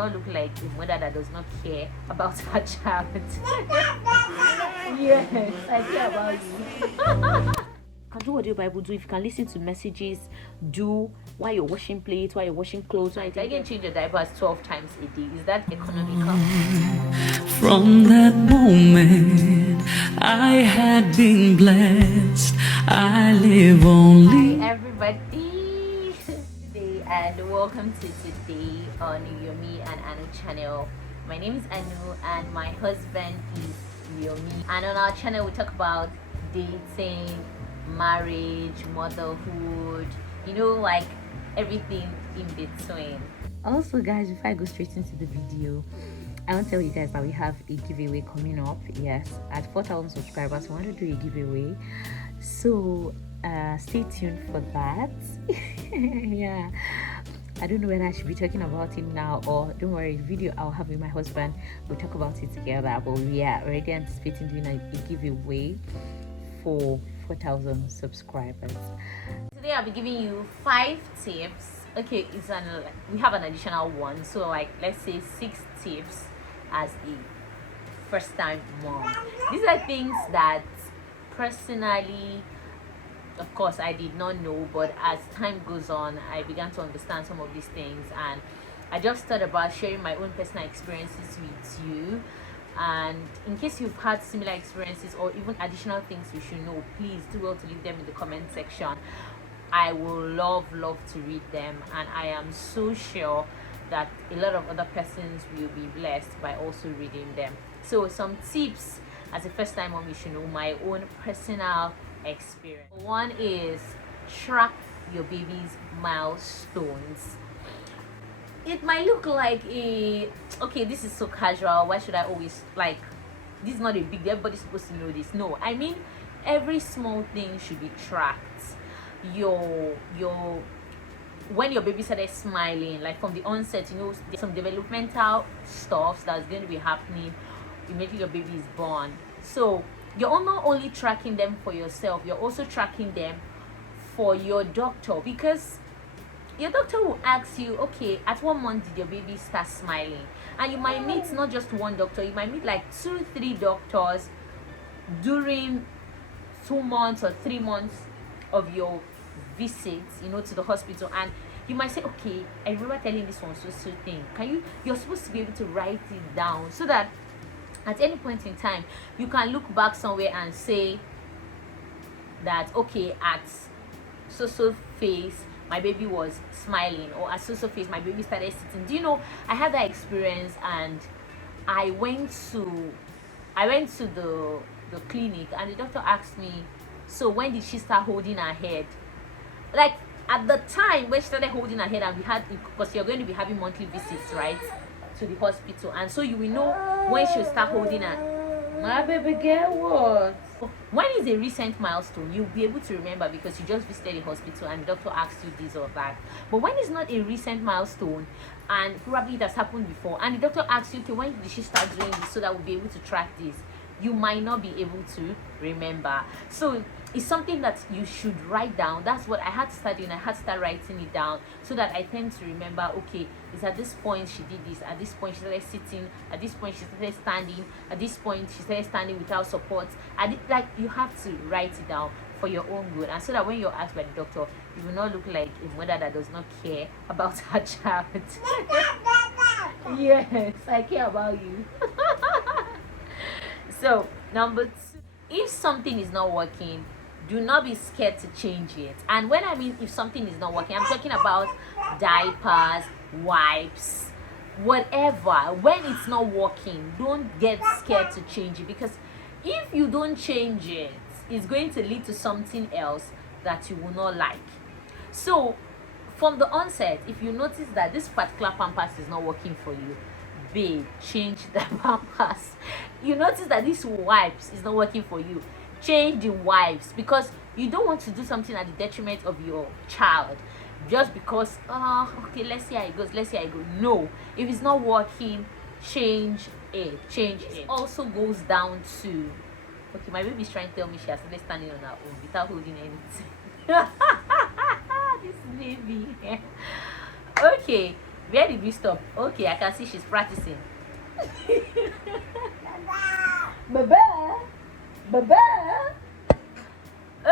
not look like a mother that does not care about her child. Yes, I care about you. You can do what your Bible do. If you can listen to messages, do while you're washing plates, while you're washing clothes, while you can change your diapers 12 times a day. Is that economical? From that moment, I had been blessed. I live only. Hi everybody, today and welcome to today on YOMI&ANU channel. My name is Anu and my husband is Yomi, and on our channel we talk about dating, marriage, motherhood, like everything in between. Also guys, before I go straight into the video, I want to tell you guys that we have a giveaway coming up. Yes, at 4,000 subscribers we want to do a giveaway, so stay tuned for that. Yeah, I don't know whether I should be talking about it now, or don't worry, the video I'll have with my husband, we'll talk about it together. But we are already anticipating doing a giveaway for 4,000 subscribers. Today I'll be giving you 5 tips. Okay, we have an additional one, so like let's say 6 tips as a first time mom. These are things that personally, of course, I did not know, but as time goes on I began to understand some of these things, and I just thought about sharing my own personal experiences with you. And in case you've had similar experiences or even additional things you should know, please do well to leave them in the comment section. I will love to read them, and I am so sure that a lot of other persons will be blessed by also reading them. So some tips as a first time mom you should know, my own personal experience. One is track your baby's milestones. It might look like okay, this is so casual, why should I always, like, this is not a big deal, everybody's supposed to know this. No, I mean every small thing should be tracked. Your when your baby started smiling, like from the onset, there's some developmental stuff that's going to be happening immediately your baby is born. So you're not only tracking them for yourself, you're also tracking them for your doctor, because your doctor will ask you, okay, at what month did your baby start smiling? And you might meet not just one doctor, you might meet like 2-3 doctors during 2 months or 3 months of your visits, to the hospital. And you might say, okay, I remember telling this one so thing. You're supposed to be able to write it down, so that at any point in time you can look back somewhere and say that, okay, at so phase my baby was smiling, or at so phase my baby started sitting. Do you know, I had that experience, and I went to the clinic, and the doctor asked me, so when did she start holding her head? Like at the time when she started holding her head, and we had, because you're going to be having monthly visits, right, to the hospital, and so you will know when she'll start holding her. My baby girl, what? When is a recent milestone? You'll be able to remember because you just visited the hospital and the doctor asked you this or that. But when it's not a recent milestone, and probably it has happened before, and the doctor asks you, okay, when did she start doing this, so that we'll be able to track this, you might not be able to remember. So it's something that you should write down. That's what I had to start doing. I had to start writing it down, so that I tend to remember, okay, it's at this point she did this, at this point she started sitting, at this point she started standing, at this point she started standing without support. Like, you have to write it down for your own good, and so that when you're asked by the doctor, you will not look like a mother that does not care about her child. Yes, I care about you. So number 2, if something is not working, do not be scared to change it. And when I mean if something is not working, I'm talking about diapers, wipes, whatever. When it's not working, don't get scared to change it, because if you don't change it, it's going to lead to something else that you will not like. So from the onset, if you notice that this particular pampers is not working for you, babe, change the pampers. You notice that this wipes is not working for you, change the wipes, because you don't want to do something at the detriment of your child just because, okay, let's see how it goes, no. If it's not working, change it. It also goes down to, okay, my baby is trying to tell me she has started standing on her own without holding anything. This baby. Okay, Where did we stop? Okay, I can see she's practicing. Baba, Baba.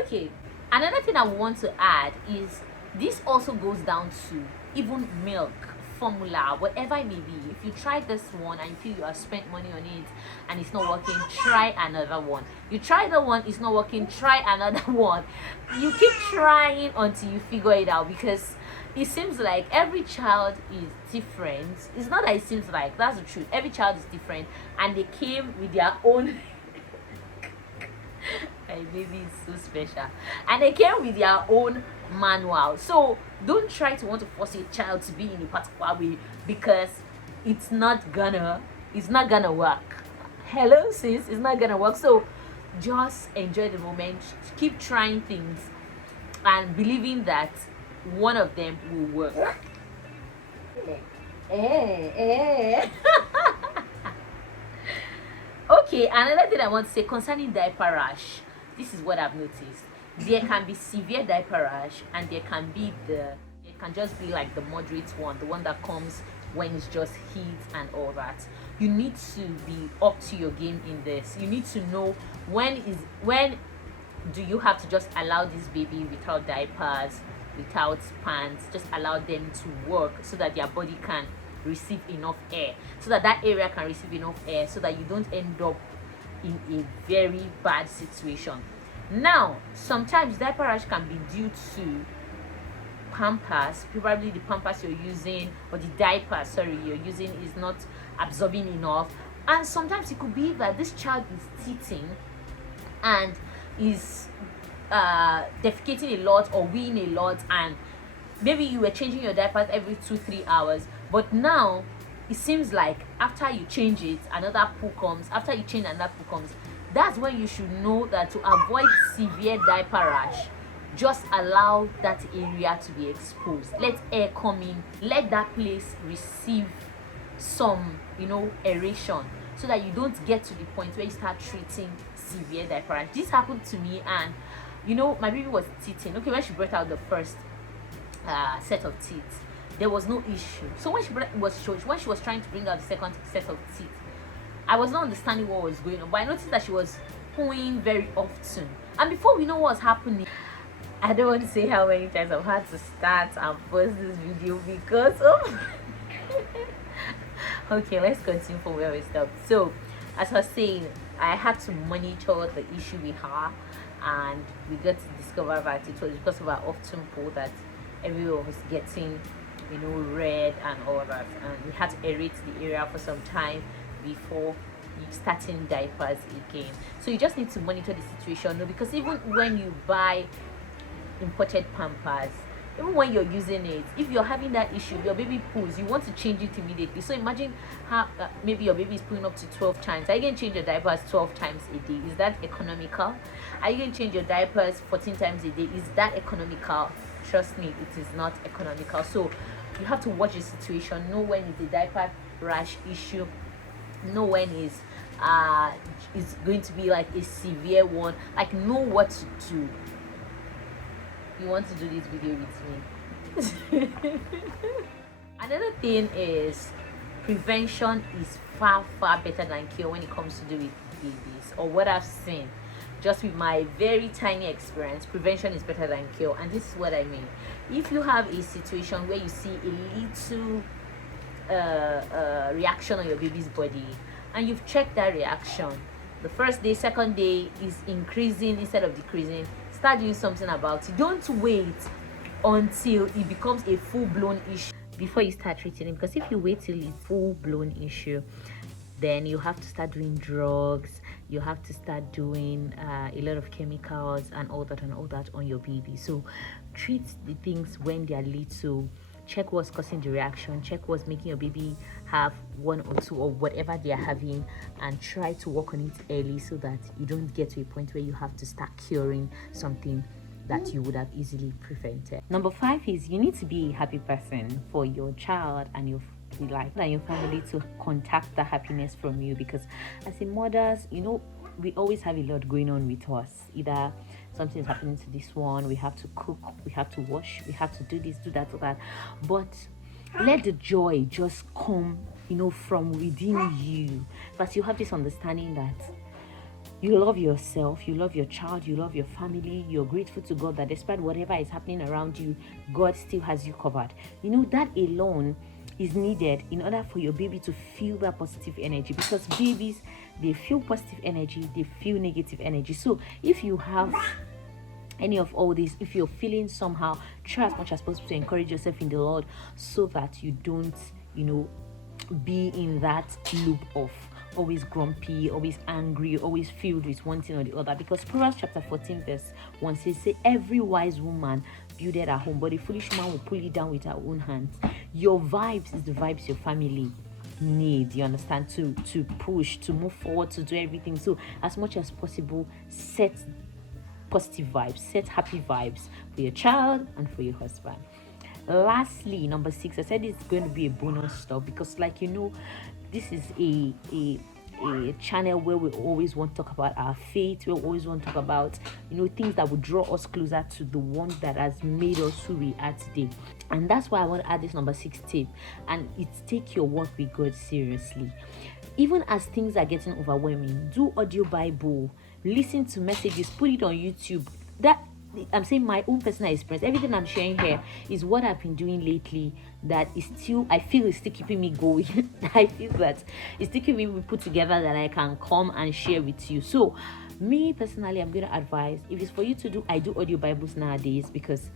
Okay, another thing I want to add is this also goes down to even milk, formula, whatever it may be. If you try this one and you feel you have spent money on it and it's not working, try another one. You try the one, it's not working, try another one. You keep trying until you figure it out, because it seems like every child is different. It's not that it seems like, that's the truth. Every child is different and they came with their own my baby is so special, and they came with their own manual. So don't try to want to force a child to be in a particular way, because it's not gonna work. Hello sis, it's not gonna work. So just enjoy the moment, keep trying things and believing that one of them will work. Okay, another thing I want to say concerning diaper rash, this is what I've noticed. There can be severe diaper rash, and there can just be like the moderate one, the one that comes when it's just heat and all that. You need to be up to your game in this. You need to know when do you have to just allow this baby without diapers, without pants, just allow them to work so that their body can receive enough air, so that area can receive enough air, so that you don't end up in a very bad situation. Now, sometimes diaper rash can be due to pampers. Probably the pampers you're using, or the diaper you're using, is not absorbing enough. And sometimes it could be that this child is teething and is defecating a lot or weeing a lot, and maybe you were changing your diapers every 2-3 hours, but now it seems like after you change it, another poo comes. After you change, another poo comes. That's when you should know that to avoid severe diaper rash, just allow that area to be exposed. Let air come in, let that place receive some aeration, so that you don't get to the point where you start treating severe diaper rash. This happened to me, and my baby was teething. Okay, when she brought out the first set of teeth, there was no issue. So when she was trying to bring out the second set of teeth, I was not understanding what was going on, but I noticed that she was pooing very often, and before we know what was happening, I don't want to say how many times I've had to start and post this video because okay, let's continue from where we stopped. So as I was saying, I had to monitor the issue with her, and we got to discover that it was because of our often poo that everyone was getting red and all that, and we had to aerate the area for some time before starting diapers again. So you just need to monitor the situation, because even when you buy imported pampers, even when you're using it, if you're having that issue, your baby poos, you want to change it immediately. So imagine how maybe your baby is pooing up to 12 times. Are you going to change your diapers 12 times a day? Is that economical? Are you going to change your diapers 14 times a day? Is that economical? Trust me, it is not economical. So you have to watch the situation, know when is the diaper rash issue, know when is going to be like a severe one, like know what to do. You want to do this video with me. Another thing is prevention is far better than cure when it comes to do with babies, or what I've seen. Just with my very tiny experience, prevention is better than cure. And this is what I mean. If you have a situation where you see a little reaction on your baby's body, and you've checked that reaction, the first day, second day is increasing instead of decreasing, start doing something about it. Don't wait until it becomes a full-blown issue before you start treating it, because if you wait till it's full-blown issue, then you have to start doing drugs, you have to start doing a lot of chemicals and all that on your baby. So treat the things when they are little. Check what's causing the reaction, check what's making your baby have one or two or whatever they are having, and try to work on it early, so that you don't get to a point where you have to start curing something that you would have easily prevented. Number 5 is you need to be a happy person for your child and your life and your family to contact the happiness from you, because as a mothers, we always have a lot going on with us. Either something is happening to this one, we have to cook, we have to wash, we have to do this, do that, do that. But let the joy just come, from within you. But you have this understanding that you love yourself, you love your child, you love your family, you're grateful to God that despite whatever is happening around you, God still has you covered. That alone is needed in order for your baby to feel that positive energy, because babies, they feel positive energy, they feel negative energy. So if you have any of all this, if you're feeling somehow, try as much as possible to encourage yourself in the Lord, so that you don't be in that loop of always grumpy, always angry, always filled with one thing or the other. Because Proverbs chapter 14 verse 1 says, every wise woman builded her home, but a foolish woman will pull it down with her own hands. Your vibes is the vibes your family need, you understand, to push, to move forward, to do everything. So as much as possible, set positive vibes, set happy vibes for your child and for your husband. Lastly, number 6, I said it's going to be a bonus stuff, because this is a channel where we always want to talk about our faith. We always want to talk about things that would draw us closer to the one that has made us who we are today. And that's why I want to add this number 6 tip, and it's take your work with God seriously. Even as things are getting overwhelming, do audio Bible, listen to messages, put it on YouTube. That I'm saying my own personal experience. Everything I'm sharing here is what I've been doing lately that is still, I feel is still keeping me going. I feel that it's still keeping me put together, that I can come and share with you. So me personally, I'm going to advise, if it's for you to do, I do audio Bibles nowadays, because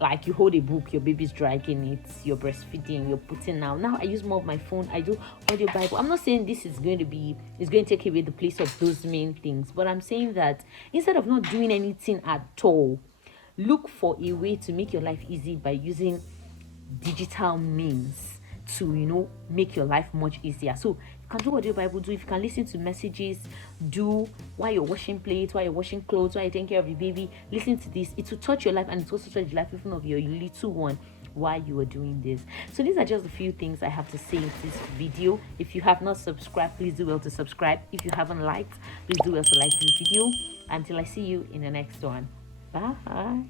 like you hold a book, your baby's dragging it, you're breastfeeding, you're putting now I use more of my phone, I do audio Bible. I'm not saying this is going to take away the place of those main things, but I'm saying that instead of not doing anything at all, look for a way to make your life easy by using digital means to make your life much easier. So you can do audio Bible, if you can listen to messages, do while you're washing plates, while you're washing clothes, while you're taking care of the baby, listen to this. It will touch your life, and it will also touch the life even of your little one while you are doing this. So these are just a few things I have to say in this video. If you have not subscribed, please do well to subscribe. If you haven't liked, please do well to like this video. Until I see you in the next one. Bye.